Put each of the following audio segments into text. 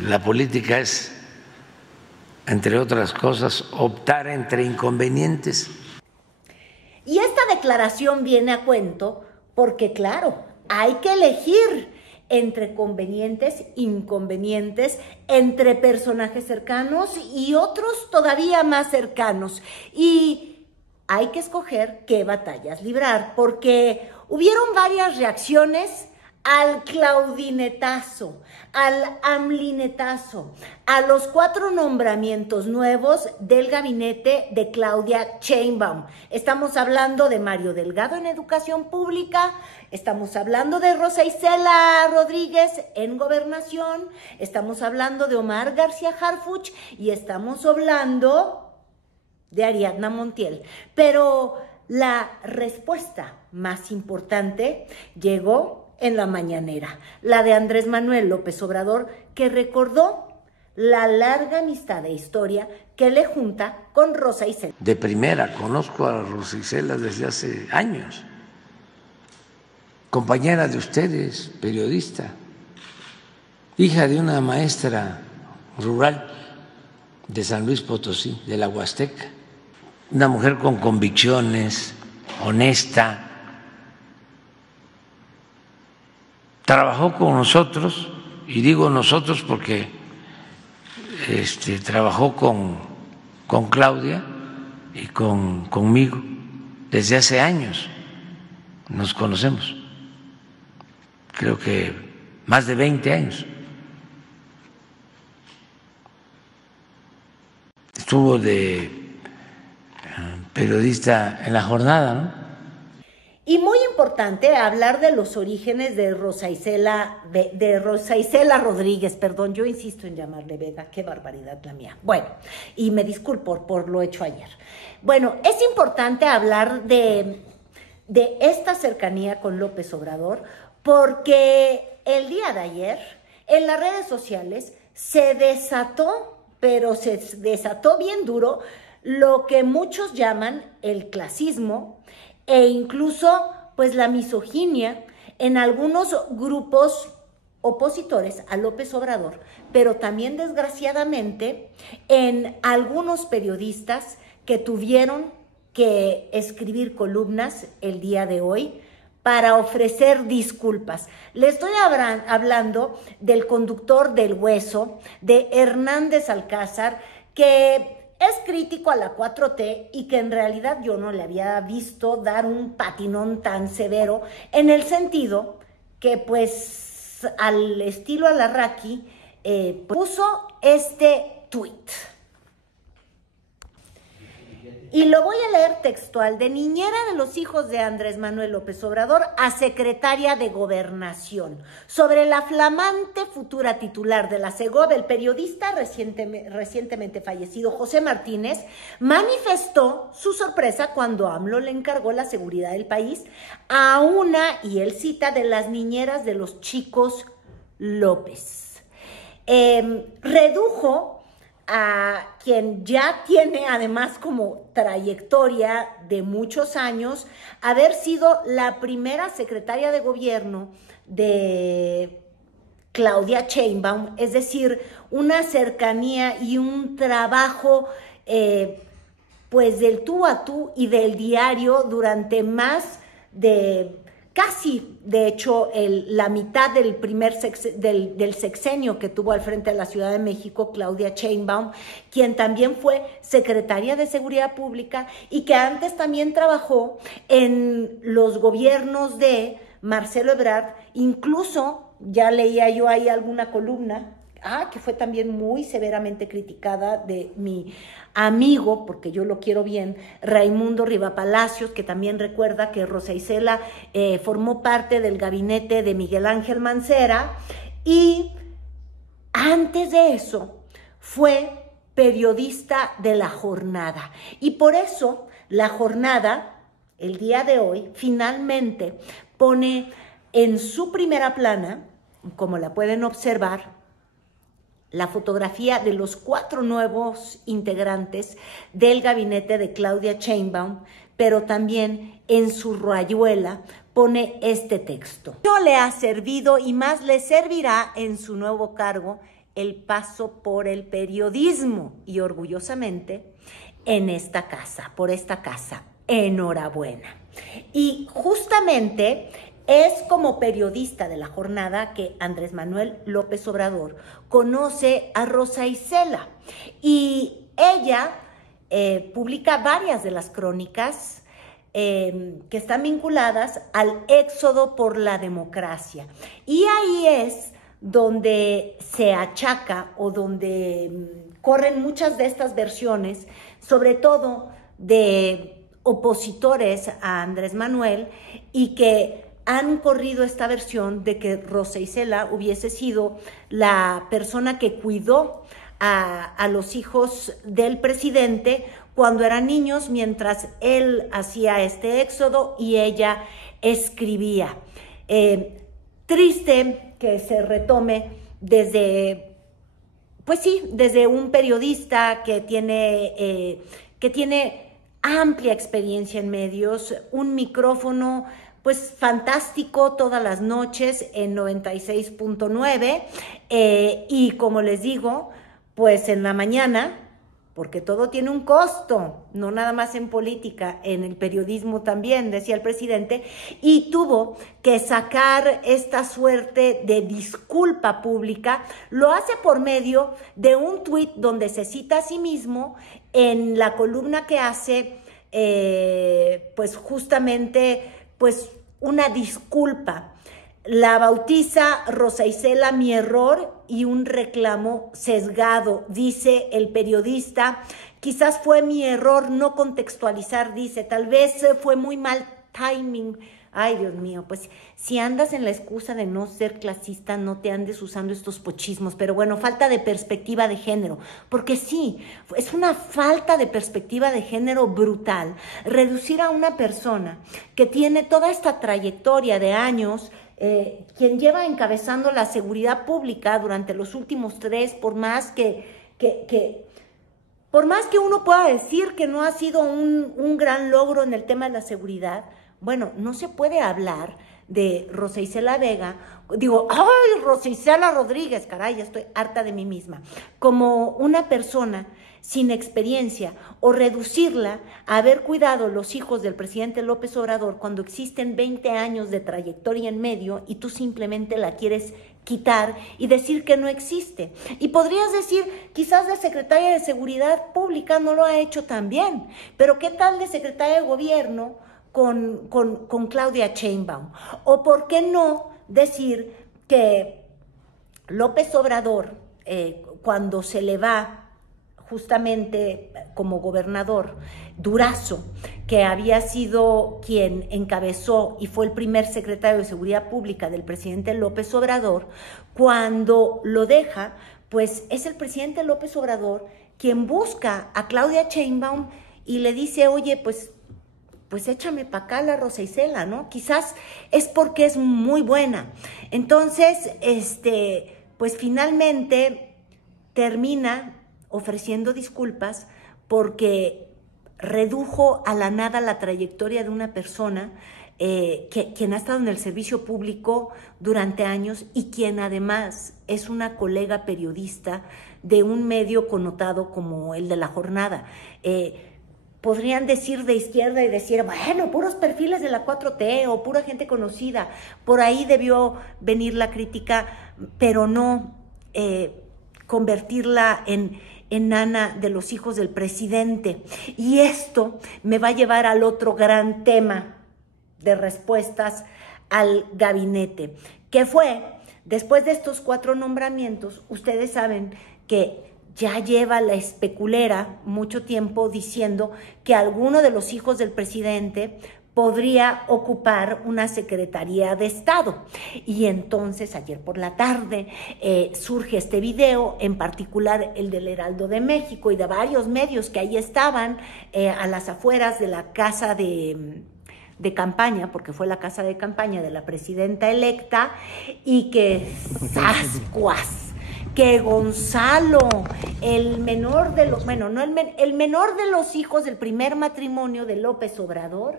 La política es, entre otras cosas, optar entre inconvenientes. Y esta declaración viene a cuento porque, claro, hay que elegir entre convenientes, inconvenientes, entre personajes cercanos y otros todavía más cercanos. Y hay que escoger qué batallas librar, porque hubieron varias reacciones al claudinetazo, al amlinetazo, a los 4 nombramientos nuevos del gabinete de Claudia Sheinbaum. Estamos hablando de Mario Delgado en Educación Pública, estamos hablando de Rosa Isela Rodríguez en Gobernación, estamos hablando de Omar García Harfuch y estamos hablando de Ariadna Montiel. Pero la respuesta más importante llegó en la mañanera, la de Andrés Manuel López Obrador, que recordó la larga amistad e historia que le junta con Rosa Isela. De primera, conozco a Rosa Isela desde hace años, compañera de ustedes, periodista, hija de una maestra rural de San Luis Potosí, de la Huasteca, una mujer con convicciones, honesta. Trabajó con nosotros, y digo nosotros porque trabajó con Claudia y conmigo desde hace años. Nos conocemos, creo que más de 20 años. Estuvo de periodista en La Jornada, ¿no? Y muy importante hablar de los orígenes de Rosa Isela Rodríguez, perdón, yo insisto en llamarle Vega, qué barbaridad la mía. Bueno, y me disculpo por lo hecho ayer. Bueno, es importante hablar de esta cercanía con López Obrador porque el día de ayer en las redes sociales se desató, pero se desató bien duro, lo que muchos llaman el clasismo e incluso pues la misoginia en algunos grupos opositores a López Obrador, pero también desgraciadamente en algunos periodistas que tuvieron que escribir columnas el día de hoy para ofrecer disculpas. Le estoy hablando del conductor del Hueso, de Hernández Alcázar, que es crítico a la 4T y que en realidad yo no le había visto dar un patinón tan severo, en el sentido que pues al estilo Alarraqui puso este tuit. Y lo voy a leer textual: de niñera de los hijos de Andrés Manuel López Obrador a secretaria de Gobernación. Sobre la flamante futura titular de la Segov, el periodista recientemente fallecido José Martínez manifestó su sorpresa cuando AMLO le encargó la seguridad del país a una, y él cita, de las niñeras de los chicos López. Redujo a quien ya tiene además como trayectoria de muchos años, haber sido la primera secretaria de gobierno de Claudia Sheinbaum, es decir, una cercanía y un trabajo pues del tú a tú y del diario durante más de casi, de hecho, la mitad del del sexenio que tuvo al frente de la Ciudad de México, Claudia Sheinbaum, quien también fue secretaria de Seguridad Pública y que antes también trabajó en los gobiernos de Marcelo Ebrard. Incluso ya leía yo ahí alguna columna que fue también muy severamente criticada de mi amigo, porque yo lo quiero bien, Raimundo Rivapalacios, que también recuerda que Rosa Isela formó parte del gabinete de Miguel Ángel Mancera, y antes de eso fue periodista de La Jornada. Y por eso La Jornada, el día de hoy, finalmente pone en su primera plana, como la pueden observar, la fotografía de los 4 nuevos integrantes del gabinete de Claudia Sheinbaum, pero también en su rayuela pone este texto: no le ha servido y más le servirá en su nuevo cargo el paso por el periodismo y orgullosamente en esta casa, por esta casa. Enhorabuena. Y justamente es como periodista de La Jornada que Andrés Manuel López Obrador conoce a Rosa Isela y ella publica varias de las crónicas que están vinculadas al éxodo por la democracia. Y ahí es donde se achaca o donde corren muchas de estas versiones, sobre todo de opositores a Andrés Manuel, y que han corrido esta versión de que Rosa Isela hubiese sido la persona que cuidó a los hijos del presidente cuando eran niños, mientras él hacía este éxodo y ella escribía. Triste que se retome desde, pues sí, desde un periodista que tiene amplia experiencia en medios, un micrófono pues fantástico todas las noches en 96.9 y como les digo, pues en la mañana, porque todo tiene un costo, no nada más en política, en el periodismo también, decía el presidente, y tuvo que sacar esta suerte de disculpa pública. Lo hace por medio de un tuit donde se cita a sí mismo en la columna que hace, pues justamente, pues una disculpa. La bautiza Rosa Isela mi error y un reclamo sesgado, dice el periodista. Quizás fue mi error no contextualizar, dice, tal vez fue muy mal timing. Ay, Dios mío, pues si andas en la excusa de no ser clasista, no te andes usando estos pochismos, pero bueno, falta de perspectiva de género, porque sí, es una falta de perspectiva de género brutal reducir a una persona que tiene toda esta trayectoria de años, quien lleva encabezando la seguridad pública durante los últimos 3, por más que uno pueda decir que no ha sido un gran logro en el tema de la seguridad, bueno, no se puede hablar de Rosa Isela Vega, Rosa Isela Rodríguez, caray, ya estoy harta de mí misma, como una persona sin experiencia, o reducirla a haber cuidado los hijos del presidente López Obrador cuando existen 20 años de trayectoria en medio y tú simplemente la quieres quitar y decir que no existe. Y podrías decir, quizás de secretaria de Seguridad Pública no lo ha hecho tan bien, pero ¿qué tal de secretaria de Gobierno con Claudia Sheinbaum? O ¿por qué no decir que López Obrador, cuando se le va justamente como gobernador, Durazo, que había sido quien encabezó y fue el primer secretario de Seguridad Pública del presidente López Obrador, cuando lo deja, pues es el presidente López Obrador quien busca a Claudia Sheinbaum y le dice, oye, pues échame para acá la Rosa Isela, ¿no? Quizás es porque es muy buena. Entonces, pues finalmente termina ofreciendo disculpas porque redujo a la nada la trayectoria de una persona quien ha estado en el servicio público durante años y quien además es una colega periodista de un medio connotado como el de La Jornada. Podrían decir de izquierda y decir, bueno, puros perfiles de la 4T o pura gente conocida. Por ahí debió venir la crítica, pero no convertirla en nana de los hijos del presidente. Y esto me va a llevar al otro gran tema de respuestas al gabinete, que fue, después de estos 4 nombramientos, ustedes saben que ya lleva la especulera mucho tiempo diciendo que alguno de los hijos del presidente podría ocupar una secretaría de Estado. Y entonces ayer por la tarde surge este video, en particular el del Heraldo de México y de varios medios que ahí estaban a las afueras de la casa de campaña, porque fue la casa de campaña de la presidenta electa, y que ¡zascuas! Que Gonzalo, el menor de los, el menor de los hijos del primer matrimonio de López Obrador,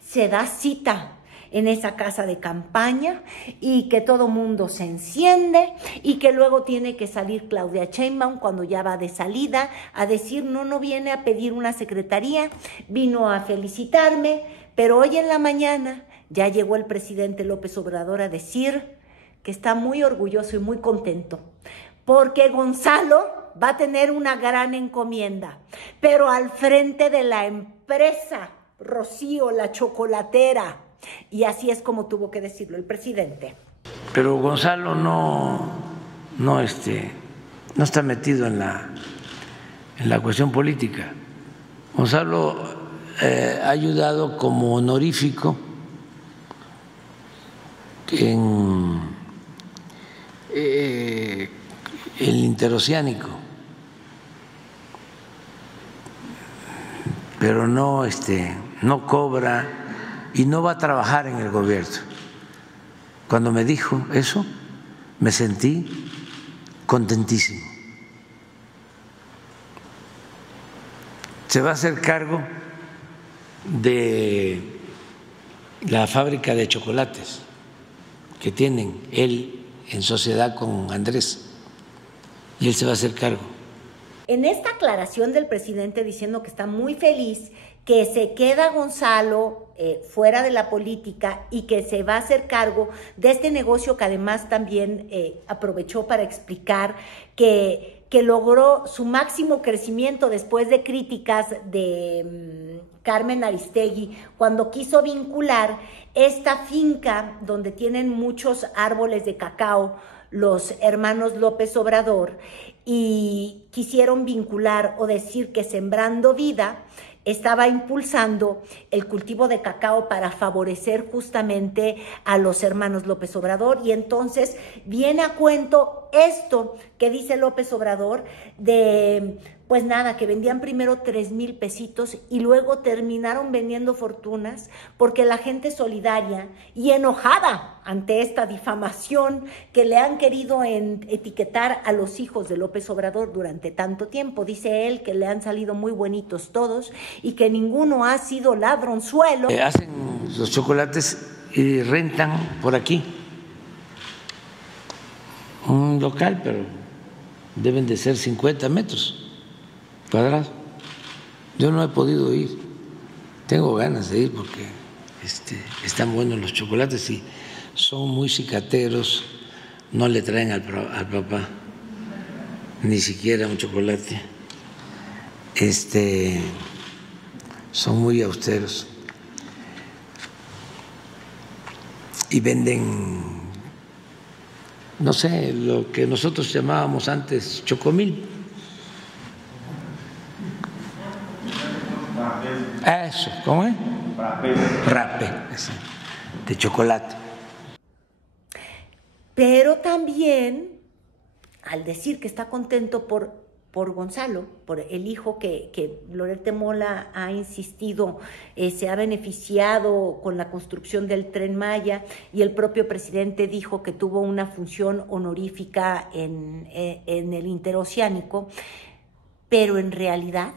se da cita en esa casa de campaña y que todo mundo se enciende y que luego tiene que salir Claudia Sheinbaum cuando ya va de salida a decir no viene a pedir una secretaría, vino a felicitarme, pero hoy en la mañana ya llegó el presidente López Obrador a decir que está muy orgulloso y muy contento porque Gonzalo va a tener una gran encomienda, pero al frente de la empresa Rocío, la chocolatera, y así es como tuvo que decirlo el presidente. Pero Gonzalo no está metido en la cuestión política. Gonzalo ha ayudado como honorífico en el interoceánico, pero no cobra y no va a trabajar en el gobierno. Cuando me dijo eso, me sentí contentísimo. Se va a hacer cargo de la fábrica de chocolates que tienen él en sociedad con Andrés, y él se va a hacer cargo. En esta aclaración del presidente diciendo que está muy feliz, que se queda Gonzalo fuera de la política y que se va a hacer cargo de este negocio que además también aprovechó para explicar que logró su máximo crecimiento después de críticas de Carmen Aristegui cuando quiso vincular esta finca donde tienen muchos árboles de cacao los hermanos López Obrador y quisieron vincular o decir que Sembrando Vida estaba impulsando el cultivo de cacao para favorecer justamente a los hermanos López Obrador, y entonces viene a cuento esto que dice López Obrador de, pues nada, que vendían primero 3,000 pesitos y luego terminaron vendiendo fortunas porque la gente solidaria y enojada ante esta difamación que le han querido etiquetar a los hijos de López Obrador durante tanto tiempo. Dice él que le han salido muy bonitos todos y que ninguno ha sido ladronzuelo. Hacen los chocolates y rentan por aquí un local, pero deben de ser 50 metros cuadrados. Yo no he podido ir, tengo ganas de ir porque están buenos los chocolates y son muy cicateros, no le traen al papá ni siquiera un chocolate, son muy austeros y venden, no sé, lo que nosotros llamábamos antes chocomil. Eso, ¿cómo es? Frappé, de chocolate. Pero también, al decir que está contento por Gonzalo, por el hijo que Loret de Mola ha insistido, se ha beneficiado con la construcción del Tren Maya, y el propio presidente dijo que tuvo una función honorífica en el interoceánico, pero en realidad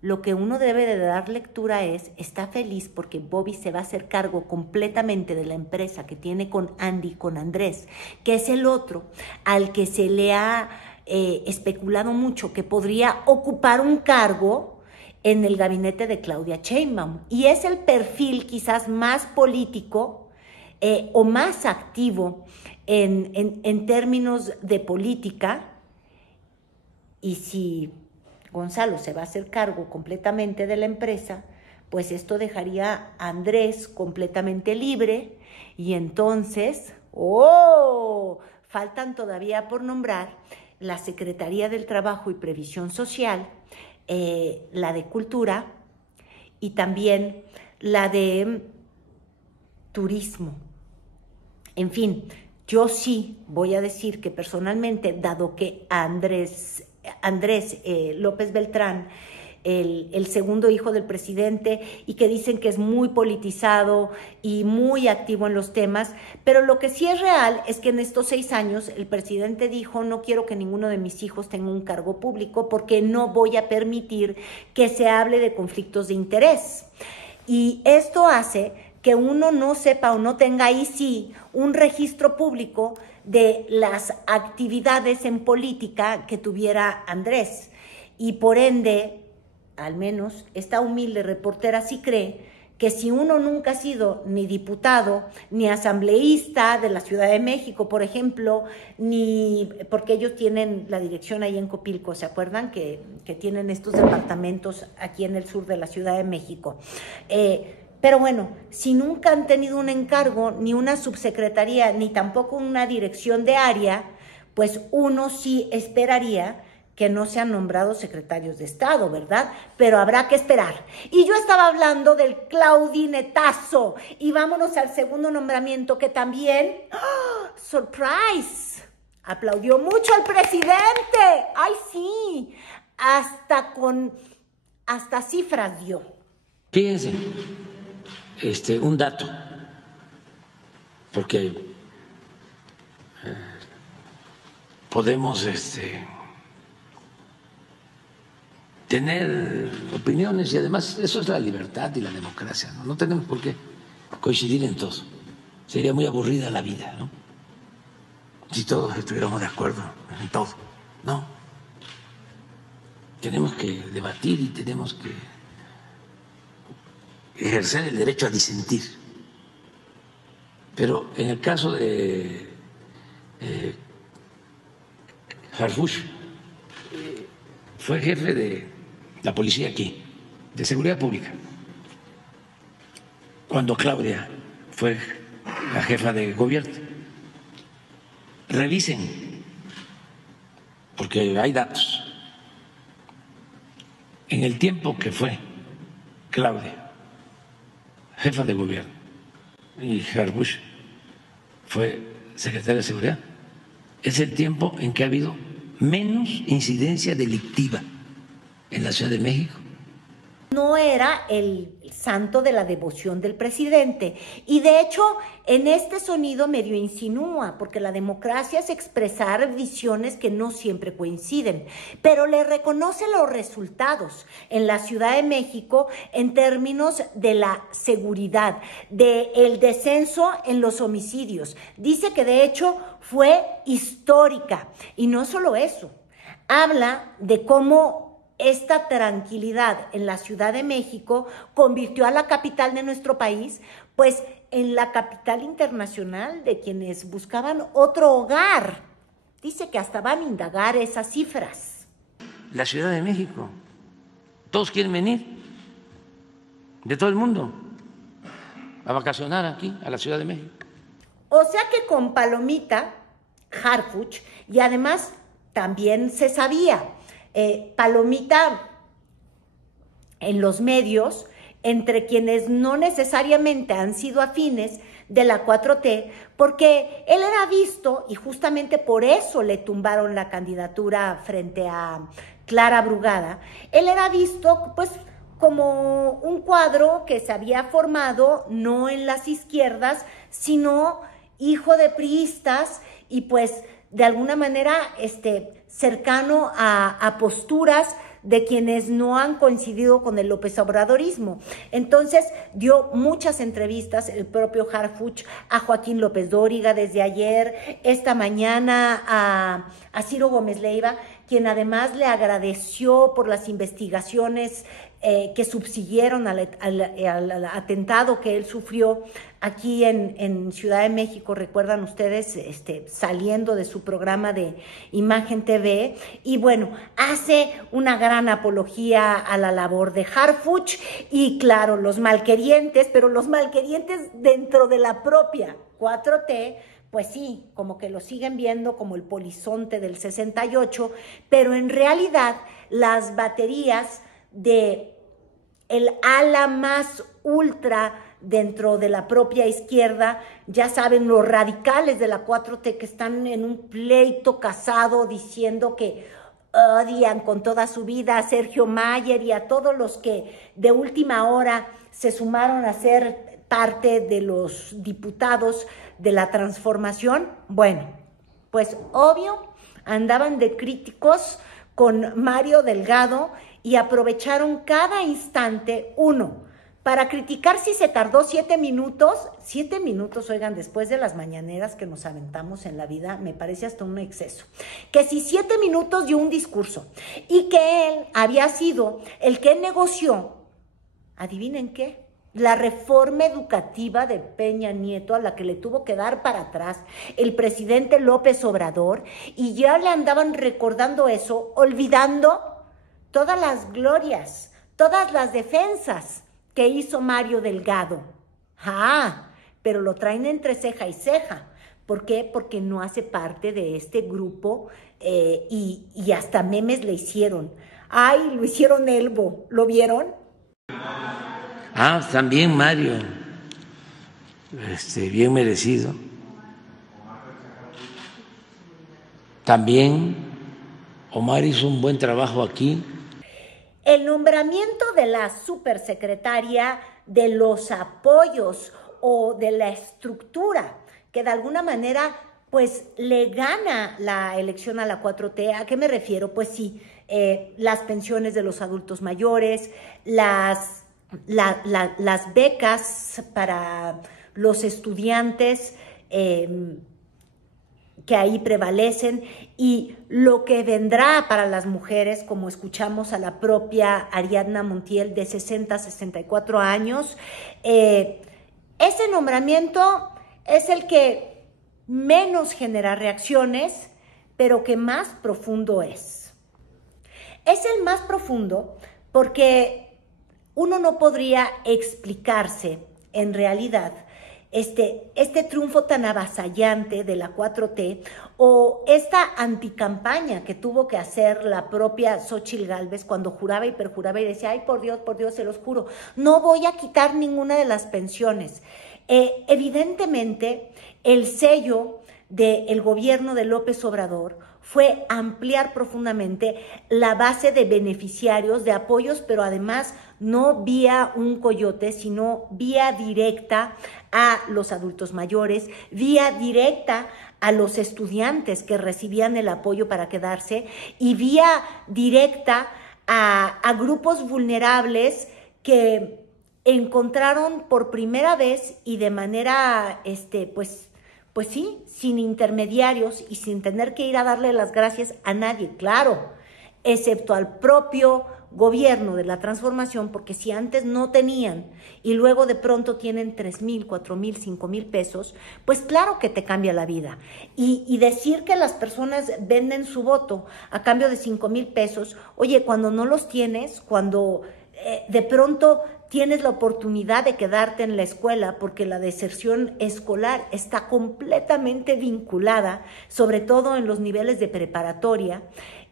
lo que uno debe de dar lectura es, está feliz porque Bobby se va a hacer cargo completamente de la empresa que tiene con Andy, con Andrés, que es el otro al que se le ha especulado mucho que podría ocupar un cargo en el gabinete de Claudia Sheinbaum, y es el perfil quizás más político o más activo en términos de política. Y si Gonzalo se va a hacer cargo completamente de la empresa, pues esto dejaría a Andrés completamente libre, y entonces, faltan todavía por nombrar la Secretaría del Trabajo y Previsión Social, la de Cultura y también la de Turismo. En fin, yo sí voy a decir que personalmente, dado que Andrés López Beltrán, el segundo hijo del presidente, y que dicen que es muy politizado y muy activo en los temas, pero lo que sí es real es que en estos 6 años el presidente dijo: no quiero que ninguno de mis hijos tenga un cargo público porque no voy a permitir que se hable de conflictos de interés. Y esto hace que uno no sepa o no tenga ahí sí un registro público de las actividades en política que tuviera Andrés. Y por ende, al menos esta humilde reportera sí cree que si uno nunca ha sido ni diputado, ni asambleísta de la Ciudad de México, por ejemplo, ni porque ellos tienen la dirección ahí en Copilco, ¿se acuerdan? Que tienen estos departamentos aquí en el sur de la Ciudad de México. Pero bueno, si nunca han tenido un encargo, ni una subsecretaría, ni tampoco una dirección de área, pues uno sí esperaría que no sean nombrados secretarios de Estado, ¿verdad? Pero habrá que esperar. Y yo estaba hablando del claudinetazo. Y vámonos al segundo nombramiento que también, ¡oh, surprise! Aplaudió mucho al presidente. ¡Ay, sí! Hasta cifras dio. Fíjense, un dato, porque podemos tener opiniones y además eso es la libertad y la democracia, ¿no? No tenemos por qué coincidir en todo. Sería muy aburrida la vida, ¿no? Si todos estuviéramos de acuerdo en todo, ¿no? Tenemos que debatir y tenemos que ejercer el derecho a disentir. Pero en el caso de Harfuch, fue jefe de la policía aquí, de seguridad pública, cuando Claudia fue la jefa de gobierno. Revisen, porque hay datos. En el tiempo que fue Claudia jefa de gobierno y Harfuch fue secretario de seguridad, es el tiempo en que ha habido menos incidencia delictiva en la Ciudad de México. No era el santo de la devoción del presidente. Y de hecho, en este sonido medio insinúa, porque la democracia es expresar visiones que no siempre coinciden, pero le reconoce los resultados en la Ciudad de México en términos de la seguridad, del descenso en los homicidios. Dice que de hecho fue histórica. Y no solo eso, habla de cómo esta tranquilidad en la Ciudad de México convirtió a la capital de nuestro país, pues, en la capital internacional de quienes buscaban otro hogar. Dice que hasta van a indagar esas cifras. La Ciudad de México, todos quieren venir, de todo el mundo, a vacacionar aquí, a la Ciudad de México. O sea que con Palomita, Harfuch, y además también se sabía, Palomita en los medios, entre quienes no necesariamente han sido afines de la 4T, porque él era visto, y justamente por eso le tumbaron la candidatura frente a Clara Brugada, él era visto pues como un cuadro que se había formado no en las izquierdas, sino hijo de priistas y pues de alguna manera cercano a posturas de quienes no han coincidido con el López Obradorismo. Entonces dio muchas entrevistas el propio Harfuch a Joaquín López Dóriga desde ayer, esta mañana a Ciro Gómez Leiva, quien además le agradeció por las investigaciones que subsiguieron al atentado que él sufrió aquí en Ciudad de México, recuerdan ustedes, saliendo de su programa de Imagen TV, y bueno, hace una gran apología a la labor de Harfuch, y claro, los malquerientes, pero los malquerientes dentro de la propia 4T, pues sí, como que lo siguen viendo como el polizonte del 68, pero en realidad las baterías de el ala más ultra dentro de la propia izquierda, ya saben, los radicales de la 4T que están en un pleito casado diciendo que odian con toda su vida a Sergio Mayer y a todos los que de última hora se sumaron a ser parte de los diputados de la transformación. Bueno, pues obvio, andaban de críticos con Mario Delgado y aprovecharon cada instante, uno, para criticar si se tardó 7 minutos, oigan, después de las mañaneras que nos aventamos en la vida, me parece hasta un exceso, que si 7 minutos dio un discurso y que él había sido el que negoció, adivinen qué, la reforma educativa de Peña Nieto, a la que le tuvo que dar para atrás el presidente López Obrador, y ya le andaban recordando eso, olvidando todas las glorias, todas las defensas que hizo Mario Delgado. Pero lo traen entre ceja y ceja. ¿Por qué? Porque no hace parte de este grupo y hasta memes le hicieron. ¡Ay, lo hicieron Elbo! ¿Lo vieron? También Mario, bien merecido. También Omar hizo un buen trabajo aquí. El nombramiento de la supersecretaria de los apoyos o de la estructura, que de alguna manera pues le gana la elección a la 4T. ¿A qué me refiero? Pues sí, las pensiones de los adultos mayores, las becas para los estudiantes que ahí prevalecen, y lo que vendrá para las mujeres, como escuchamos a la propia Ariadna Montiel, de 60 a 64 años. Ese nombramiento es el que menos genera reacciones, pero que más profundo es. Es el más profundo porque uno no podría explicarse en realidad este triunfo tan avasallante de la 4T o esta anticampaña que tuvo que hacer la propia Xóchitl Gálvez cuando juraba y perjuraba y decía, ay, por Dios, se los juro, no voy a quitar ninguna de las pensiones. Evidentemente, el sello del gobierno de López Obrador fue ampliar profundamente la base de beneficiarios de apoyos, pero además no vía un coyote, sino vía directa a los adultos mayores, vía directa a los estudiantes que recibían el apoyo para quedarse y vía directa a grupos vulnerables que encontraron por primera vez y de manera, pues sí, sin intermediarios y sin tener que ir a darle las gracias a nadie, claro, excepto al propio gobierno de la transformación, porque si antes no tenían y luego de pronto tienen 3,000, 4,000, 5,000 pesos, pues claro que te cambia la vida. Y decir que las personas venden su voto a cambio de 5,000 pesos, oye, cuando no los tienes, cuando de pronto tienes la oportunidad de quedarte en la escuela, porque la deserción escolar está completamente vinculada, sobre todo en los niveles de preparatoria,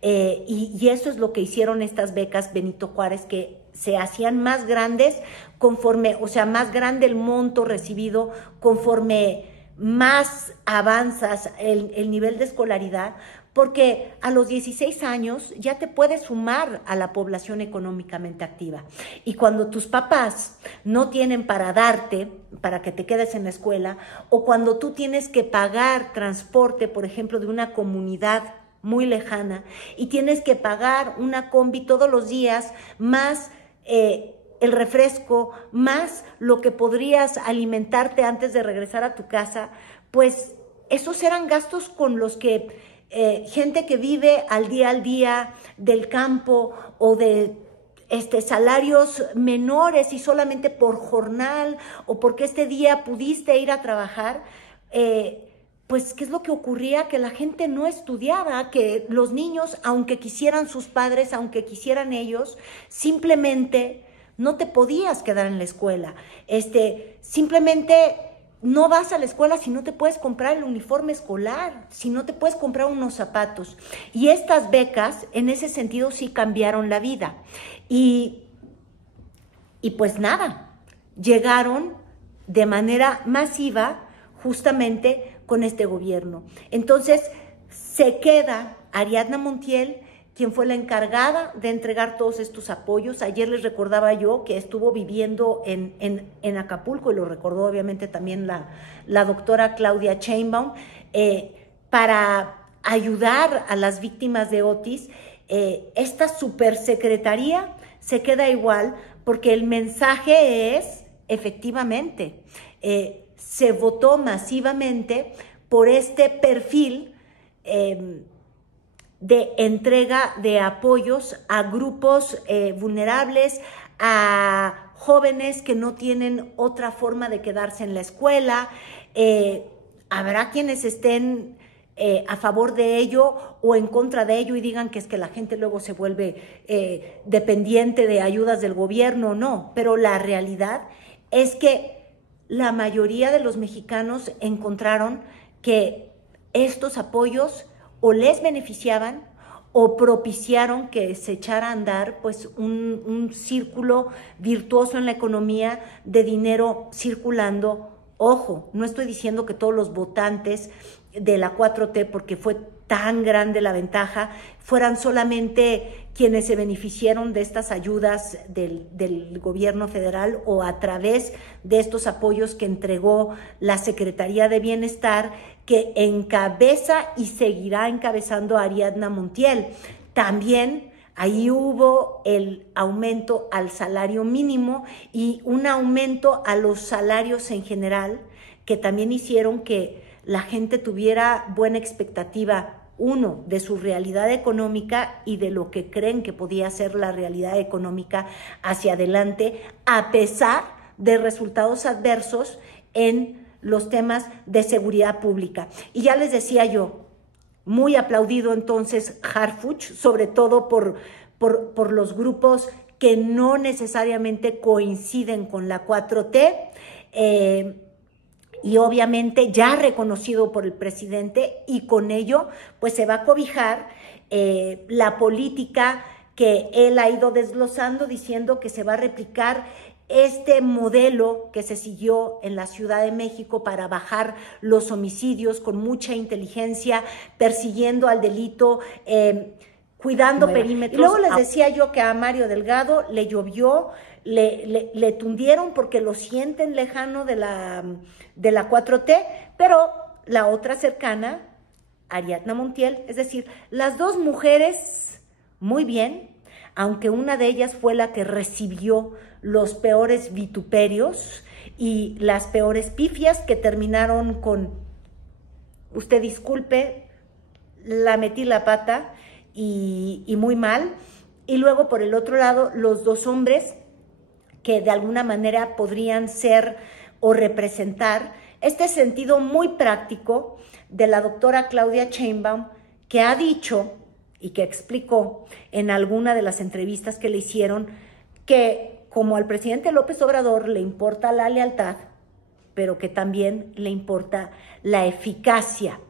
y eso es lo que hicieron estas becas Benito Juárez, que se hacían más grandes conforme, o sea, más grande el monto recibido conforme más avanzas el nivel de escolaridad, porque a los 16 años ya te puedes sumar a la población económicamente activa. Y cuando tus papás no tienen para darte, para que te quedes en la escuela, o cuando tú tienes que pagar transporte, por ejemplo, de una comunidad muy lejana, y tienes que pagar una combi todos los días, más el refresco, más lo que podrías alimentarte antes de regresar a tu casa, pues esos eran gastos con los que gente que vive al día del campo o de salarios menores y solamente por jornal o porque este día pudiste ir a trabajar, pues ¿qué es lo que ocurría? Que la gente no estudiaba, que los niños, aunque quisieran sus padres, aunque quisieran ellos, simplemente no te podías quedar en la escuela. Simplemente no vas a la escuela si no te puedes comprar el uniforme escolar, si no te puedes comprar unos zapatos. Y estas becas, en ese sentido, sí cambiaron la vida. Y pues nada, llegaron de manera masiva justamente con este gobierno. Entonces, se queda Ariadna Montiel, quien fue la encargada de entregar todos estos apoyos. Ayer les recordaba yo que estuvo viviendo en Acapulco, y lo recordó obviamente también la doctora Claudia Sheinbaum, para ayudar a las víctimas de Otis. Esta supersecretaría se queda igual, porque el mensaje es, efectivamente, se votó masivamente por este perfil de entrega de apoyos a grupos vulnerables, a jóvenes que no tienen otra forma de quedarse en la escuela. Habrá quienes estén a favor de ello o en contra de ello y digan que es que la gente luego se vuelve dependiente de ayudas del gobierno. No, pero la realidad es que la mayoría de los mexicanos encontraron que estos apoyos o les beneficiaban o propiciaron que se echara a andar pues un círculo virtuoso en la economía de dinero circulando. Ojo, no estoy diciendo que todos los votantes de la 4T, porque fue tan grande la ventaja, fueran solamente quienes se beneficiaron de estas ayudas del gobierno federal o a través de estos apoyos que entregó la Secretaría de Bienestar, que encabeza y seguirá encabezando a Ariadna Montiel. También ahí hubo el aumento al salario mínimo y un aumento a los salarios en general, que también hicieron que la gente tuviera buena expectativa, uno, de su realidad económica y de lo que creen que podía ser la realidad económica hacia adelante, a pesar de resultados adversos en los temas de seguridad pública. Y ya les decía yo, muy aplaudido entonces Harfuch, sobre todo por los grupos que no necesariamente coinciden con la 4T, y obviamente ya reconocido por el presidente, y con ello pues se va a cobijar la política que él ha ido desglosando, diciendo que se va a replicar este modelo que se siguió en la Ciudad de México para bajar los homicidios con mucha inteligencia, persiguiendo al delito, cuidando perímetros. Y luego les decía yo que a Mario Delgado le llovió, le tundieron porque lo sienten lejano de la 4T, pero la otra cercana, Ariadna Montiel, es decir, las dos mujeres muy bien, aunque una de ellas fue la que recibió los peores vituperios y las peores pifias, que terminaron con, usted disculpe, la metí la pata y muy mal. Y luego por el otro lado, los dos hombres que de alguna manera podrían ser o representar este sentido muy práctico de la doctora Claudia Sheinbaum, que ha dicho y que explicó en alguna de las entrevistas que le hicieron que como al presidente López Obrador le importa la lealtad, pero que también le importa la eficacia